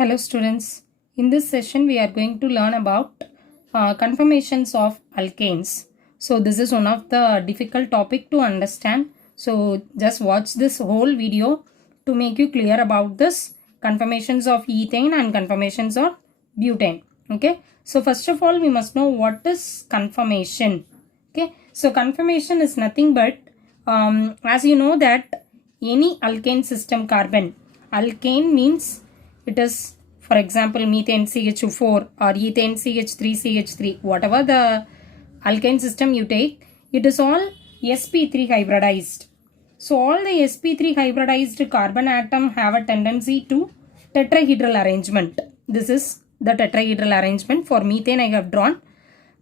Hello students, in this session we are going to learn about conformations of alkanes. So this is one of the difficult topic to understand. So just watch this whole video to make you clear about this conformations of ethane and conformations of butane. Okay, so first of all we must know what is conformation. Okay, so conformation is nothing but as you know that any alkane system carbon, alkane means it is, for example, methane CH4 or ethane CH3CH3, whatever the alkane system you take, it is all sp3 hybridized. So all the sp3 hybridized carbon atom have a tendency to tetrahedral arrangement. This is the tetrahedral arrangement. For methane I have drawn.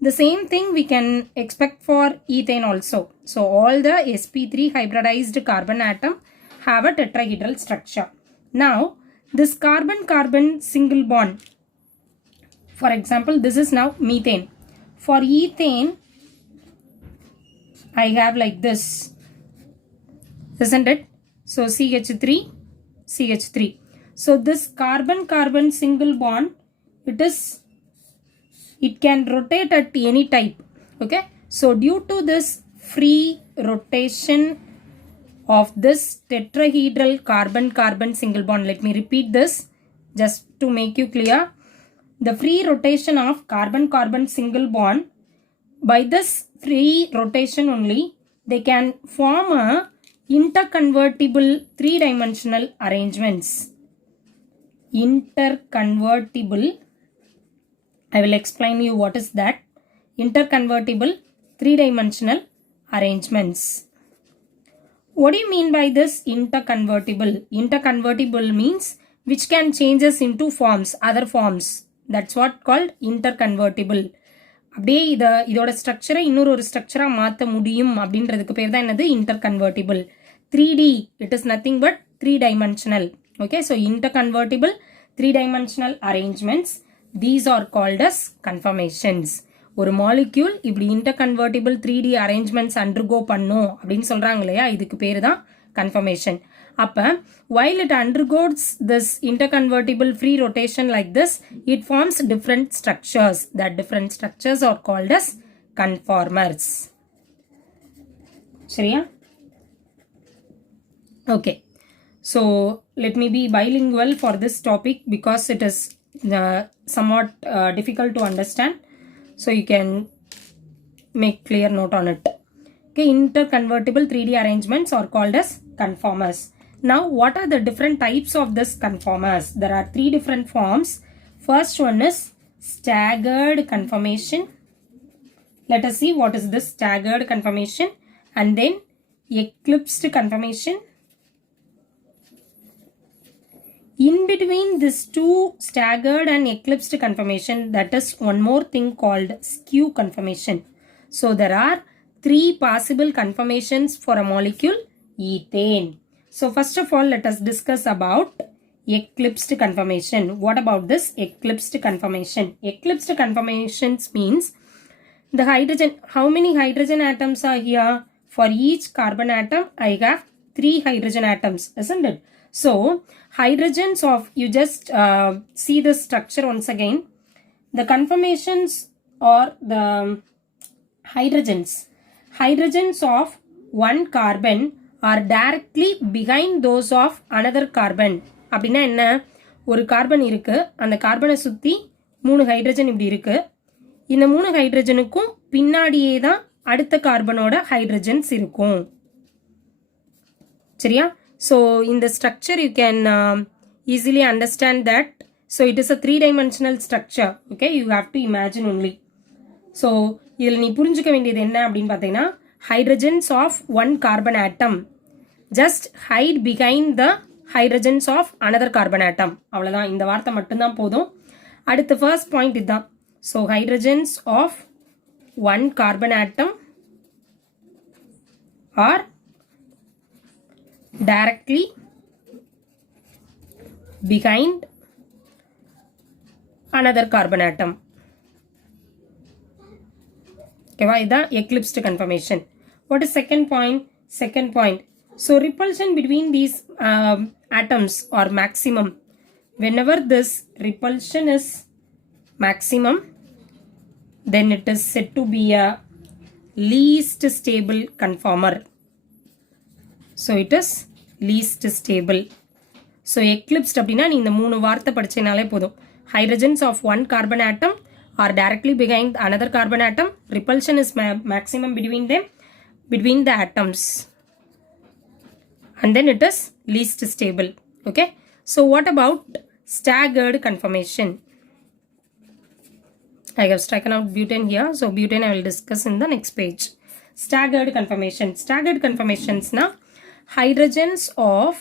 The same thing we can expect for ethane also. So all the sp3 hybridized carbon atom have a tetrahedral structure. Now this carbon-carbon single bond, for example, this is now methane. For ethane, I have like this, isn't it? So CH3, CH3. So this carbon-carbon single bond, it can rotate at any type. Okay. So due to this free rotation of this tetrahedral carbon-carbon single bond. Let me repeat this just to make you clear. The free rotation of carbon-carbon single bond, by this free rotation only, they can form a interconvertible three-dimensional arrangements. Interconvertible, I will explain you what is that. Interconvertible three-dimensional arrangements. What do you mean by this interconvertible? Interconvertible means which can changes into forms, other forms. That's what called interconvertible. அப்படியே இதோட ஸ்ட்ரக்சரை இன்னொரு ஸ்ட்ரக்சரா மாற்ற முடியும் அப்படின்றதுக்கு பேர் தான் என்னது interconvertible. 3D, it is nothing but 3-dimensional. Okay, so interconvertible 3-dimensional arrangements, these are called as conformations. ஒரு மாலிக்யூல் இப்படி interconvertible 3D arrangements undergo பண்ணும் அப்படின்னு சொல்றாங்க இல்லையா, இதுக்கு பேரு தான் conformation. அப்ப while it undergoes this interconvertible free rotation like this, it forms different structures. That different structures are called as conformers. சரியா? Okay. So let me be bilingual for this topic because it is somewhat difficult to understand. So you can make clear note on it. Okay, interconvertible 3D arrangements are called as conformers. Now, what are the different types of this conformers? There are three different forms. First one is staggered conformation. Let us see what is this staggered conformation. And then eclipsed conformation. In between these two staggered and eclipsed conformation, that is one more thing called skew conformation. So there are three possible conformations for a molecule ethane. So first of all, let us discuss about eclipsed conformation. What about this eclipsed conformation? Eclipsed conformations means the hydrogen, how many hydrogen atoms are here? For each carbon atom, I have 3 hydrogen atoms, isn't it? So hydrogens of, you just see the structure once again. The conformations or the hydrogens of one carbon are directly behind those of another carbon. அப்படின்னா என்ன, ஒரு carbon இருக்கு, அந்த கார்பனை சுத்தி 3 hydrogen இப்படி இருக்கு. இந்த 3 ஹைட்ரஜனுக்கும் பின்னாடியே தான் அடுத்த கார்பனோட ஹைட்ரஜன்ஸ் இருக்கும். சரியா? So in the structure you can easily understand that. So it is a 3-dimensional structure. Okay, you have to imagine only. So இதில் நீ புரிஞ்சுக்க வேண்டியது என்ன அப்படின்னு பார்த்தீங்கன்னா, hydrogens of one carbon atom just hide behind the hydrogens of another carbon atom. அவ்வளவுதான், இந்த வார்த்தை மட்டும்தான் போதும். அடுத்த first point இதுதான். So hydrogens of one carbon atom are directly behind another carbon atom. Okay, இதான் eclipsed conformation. What is second point? Second point, so repulsion between these atoms are maximum whenever this repulsion is maximum, then it is said to be a least stable conformer. So it is least stable. So eclipsed அப்படினா நீ இந்த மூணு வார்த்தை படிச்சேனாலே போதும். Hydrogens of one carbon atom are directly behind another carbon atom. Repulsion is maximum between them, between the atoms. And then it is least stable. Okay. So what about staggered conformation? I have taken out butane here. So butane I will discuss in the next page. Staggered conformation. Staggered conformations now. Hydrogens of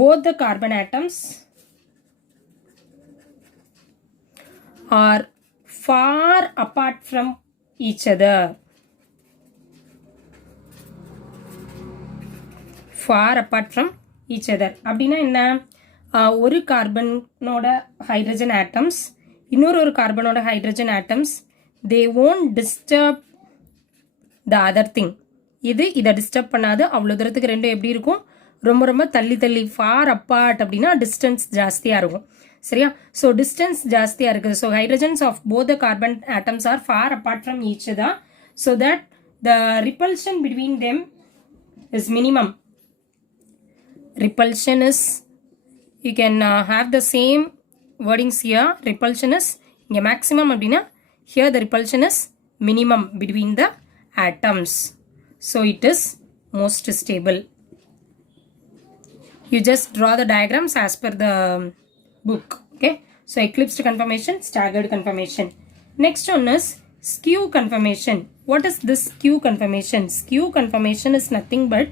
both the carbon atoms are far apart from each other. Far apart from each other. அப்படின்னா என்ன? ஒரு கார்பனோட hydrogen atoms இன்னொரு கார்பனோட hydrogen atoms they won't disturb the other thing. இதை disturb பண்ணாது. அவ்வளோ தூரத்துக்கு ரெண்டும் எப்படி இருக்கும்? ரொம்ப ரொம்ப தள்ளி ஃபார் அப்பார்ட் அப்படின்னா டிஸ்டன்ஸ் ஜாஸ்தியாக இருக்கும். சரியா? ஸோ டிஸ்டன்ஸ் ஜாஸ்தியாக இருக்குது. So hydrogens of both the carbon atoms are far apart from each other so that the repulsion between them is minimum. Repulsion is, you can have the same wordings here. Repulsion is இங்கே maximum அப்படின்னா here the repulsion is minimum between the atoms. So it is most stable. You just draw the diagrams as per the book. Okay. So eclipsed conformation, staggered conformation. Next one is skew conformation. What is this skew conformation? Skew conformation is nothing but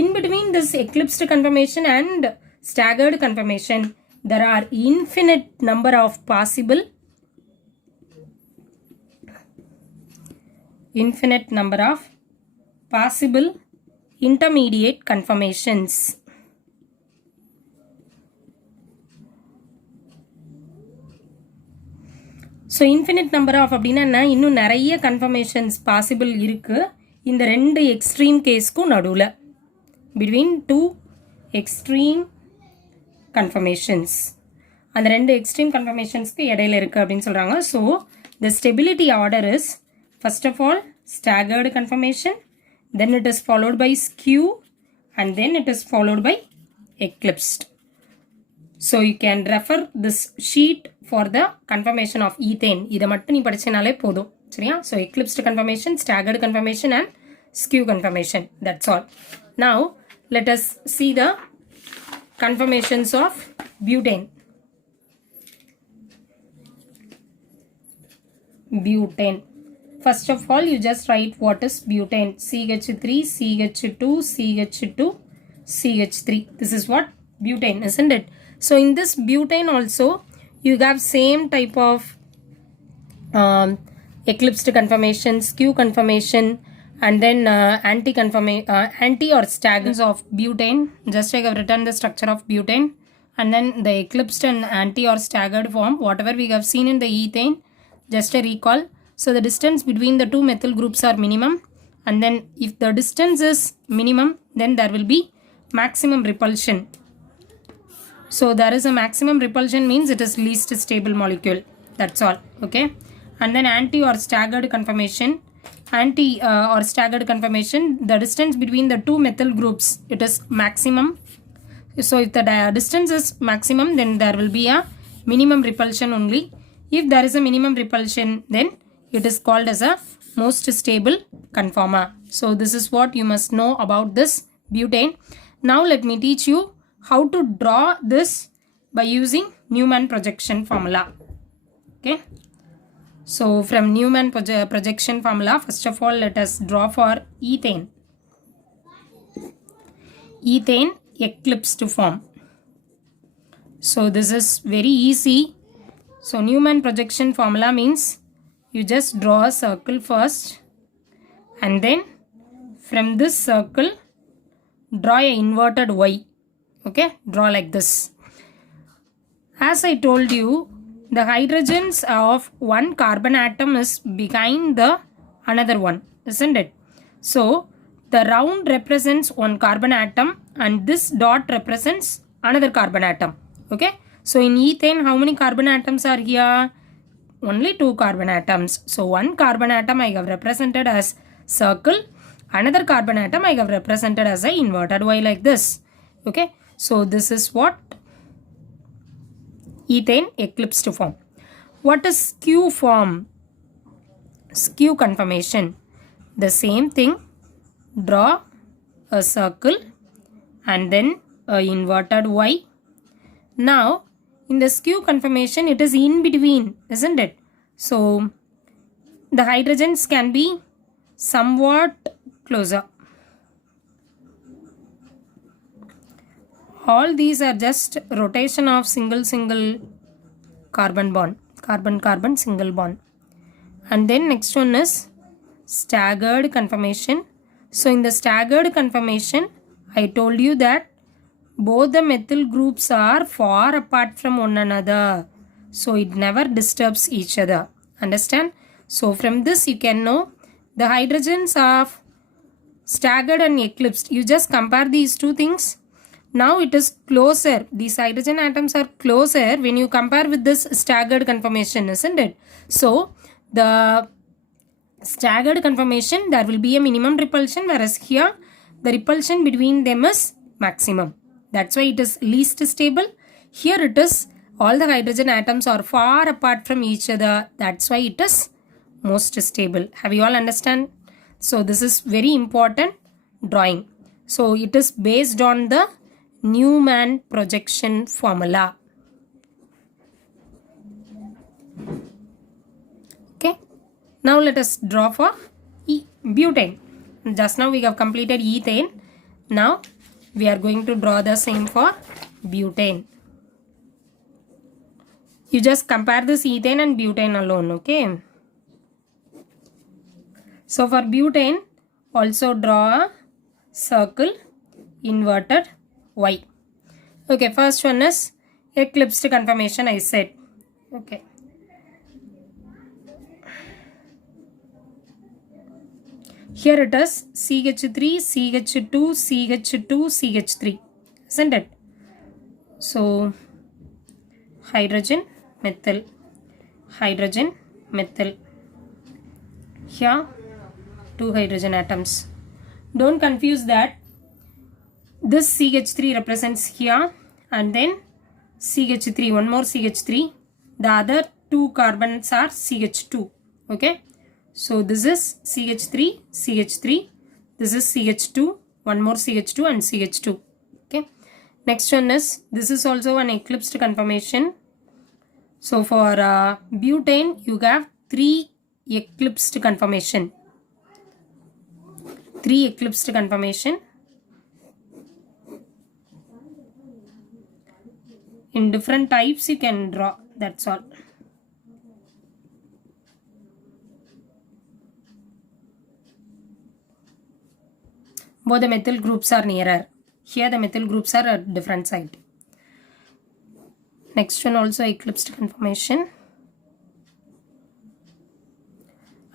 in between this eclipsed conformation and staggered conformation, there are infinite number of possible intermediate conformations. So infinite number of அப்படின்னா என்ன? இன்னும் நிறைய conformations possible இருக்கு இந்த ரெண்டு extreme கேஸ்க்கும் நடுவில். Between two extreme conformations. அந்த ரெண்டு extreme conformationsக்கு இடையில இருக்கு அப்படின்னு சொல்றாங்க. So the stability order is first of all staggered conformation, then it is followed by skew, and then it is followed by eclipsed. So you can refer this sheet for the conformation of ethane. இதை மட்டும் நீ படிச்சனாலே போதும். சரியா? So eclipsed conformation, staggered conformation and skew conformation. That's all. Now let us see the conformations of butane. Butane. First of all, you just write what is butane. CH3, CH2, CH2, CH3. This is what butane, isn't it? So in this butane also, you have same type of eclipsed conformation, skew conformation, and then anti or staggered of butane. Just I have written the structure of butane, and then the eclipsed and anti or staggered form, whatever we have seen in the ethane, just a recall. So the distance between the two methyl groups are minimum, and then if the distance is minimum, then there will be maximum repulsion. So there is a maximum repulsion means it is least stable molecule. That's all. Okay. And then anti or staggered conformation. Or staggered conformation, the distance between the two methyl groups, it is maximum. So if the distance is maximum, then there will be a minimum repulsion only. If there is a minimum repulsion, then it is called as a most stable conformer. So this is what you must know about this butane. Now let me teach you how to draw this by using Newman projection formula. Okay. So from Newman projection formula, first of all let us draw for ethane. Ethane eclipsed form. So this is very easy. So Newman projection formula means you just draw a circle first, and then from this circle draw a inverted Y. Okay, draw like this. As I told you, the hydrogens of one carbon atom is behind the another one, isn't it? So the round represents one carbon atom and this dot represents another carbon atom. Okay, so in ethane, how many carbon atoms are here? Only 2 carbon atoms. So one carbon atom I have represented as circle, another carbon atom I have represented as a inverted Y like this. Okay, so this is what ethane eclipsed form. What is skew form? Skew conformation. The same thing, draw a circle and then a inverted Y. Now in the skew conformation it is in between, isn't it? So the hydrogens can be somewhat closer. All these are just rotation of single carbon bond, carbon single bond. And then next one is staggered conformation. So in the staggered conformation, I told you that both the methyl groups are far apart from one another. So it never disturbs each other. Understand? So from this you can know the hydrogens are staggered and eclipsed. You just compare these two things. Now it is closer. These hydrogen atoms are closer when you compare with this staggered conformation, isn't it? So the staggered conformation, there will be a minimum repulsion, whereas here the repulsion between them is maximum. That's why it is least stable. Here it is all the hydrogen atoms are far apart from each other. That's why it is most stable. Have you all understand? So this is very important drawing. So it is based on the Newman projection formula. Okay. Now let us draw for butane. Just now we have completed ethane. Now we are going to draw the same for butane. You just compare this ethane and butane alone, okay? So for butane, also draw a circle, inverted Y. Okay, first one is eclipsed conformation, I said. Okay. Here it is CH3, CH2, CH2, CH3, isn't it? So hydrogen, methyl, hydrogen, methyl. Here 2 hydrogen atoms. Don't confuse that. This CH3 represents here and then CH3, one more CH3. The other 2 carbons are CH2. Okay. So this is CH3, CH3. This is CH2, one more CH2 and CH2. Okay. Next one is, this is also an eclipsed conformation. So for butane, you have 3 eclipsed conformation. 3 eclipsed conformation. In different types you can draw, that's all. Both the methyl groups are nearer. Here the methyl groups are at different side. Next one also eclipsed conformation.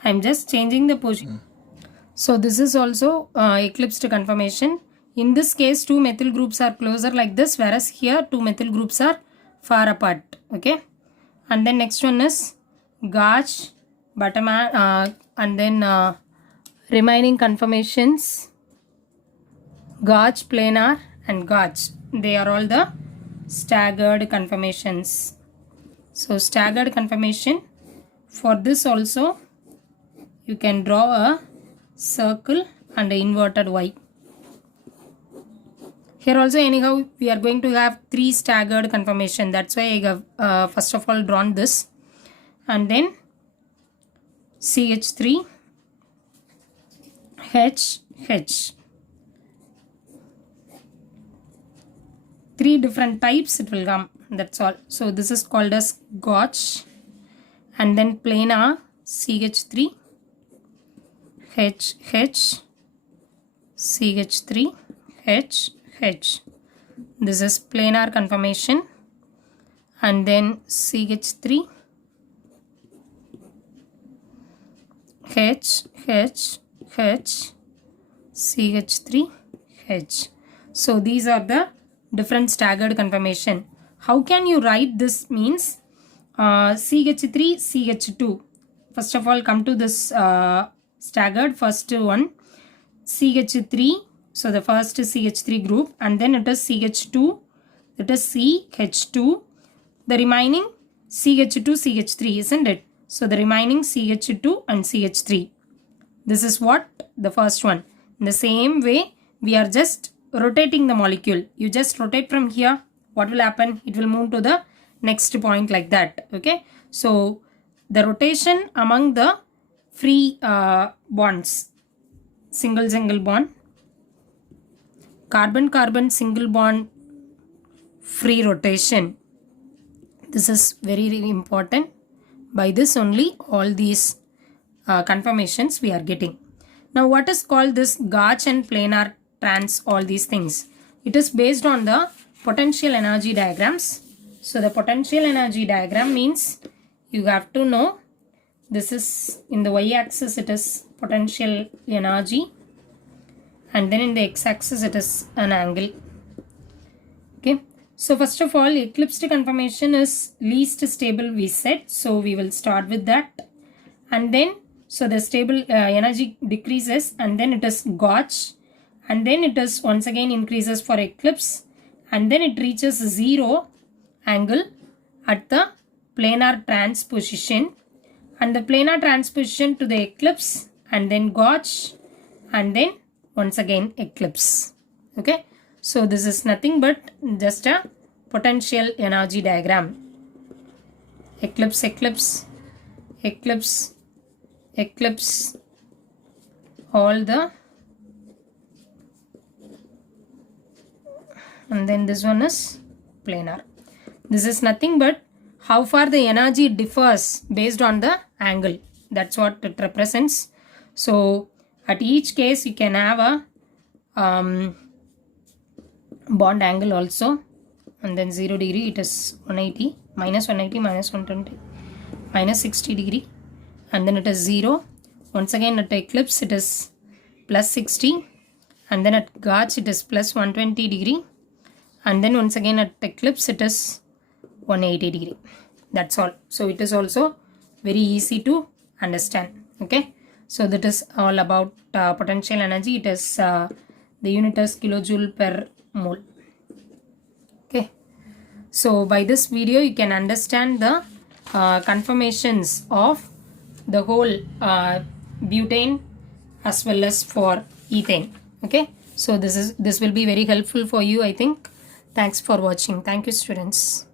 I am just changing the position. So this is also eclipsed conformation. In this case, 2 methyl groups are closer like this, whereas here 2 methyl groups are far apart. Okay. And then next one is gauge, bottom, and then remaining conformations, gauge, planar, and gauge. They are all the staggered conformations. So staggered conformation, for this also you can draw a circle and an inverted Y. Here also anyhow we are going to have 3 staggered conformation. That's why I have first of all drawn this. And then CH3, H, H. 3 different types it will come. That's all. So this is called as gauge. And then planar, CH3, H, H, CH3, H, H. This is planar conformation. And then CH3, H, H, H, CH3, H. So these are the different staggered conformation. How can you write this means CH3, CH2. First of all, come to this staggered first one, CH3. So the first CH3 group, and then it is CH2, it is CH2. The remaining CH2, CH3, isn't it? So the remaining CH2 and CH3. This is what the first one. In the same way, we are just rotating the molecule. You just rotate from here. What will happen? It will move to the next point like that. Okay. So the rotation among the free bonds. Single bond. Carbon-carbon single bond free rotation. This is very, very important. By this only all these conformations we are getting. Now what is called this gauge and planar trans, all these things? It is based on the potential energy diagrams. So the potential energy diagram means you have to know this is in the y-axis, it is potential energy, and then in the x-axis it is an angle. Okay. So first of all, eclipsed conformation is least stable, we said. So we will start with that. And then, so the stable energy decreases, and then it is gauge, and then it is once again increases for eclipse, and then it reaches 0 angle at the planar transposition, and the planar transposition to the eclipse, and then gauge, and then once again eclipse. Okay. So this is nothing but just a potential energy diagram. Eclipse, eclipse, eclipse, eclipse, all the, and then this one is planar. This is nothing but how far the energy differs based on the angle. That's what it represents. So at each case you can have a bond angle also, and then 0 degree it is 180, minus 180, minus 120, minus 60 degree, and then it is 0. Once again at eclipse it is plus 60, and then at gauge it is plus 120 degree, and then once again at eclipse it is 180 degree. That's all. So it is also very easy to understand. Okay. So that is all about potential energy. It is the unit is kilojoule per mole. Okay. So by this video you can understand the conformations of the whole butane as well as for ethane. Okay. So this will be very helpful for you, I think. Thanks for watching. Thank you, students.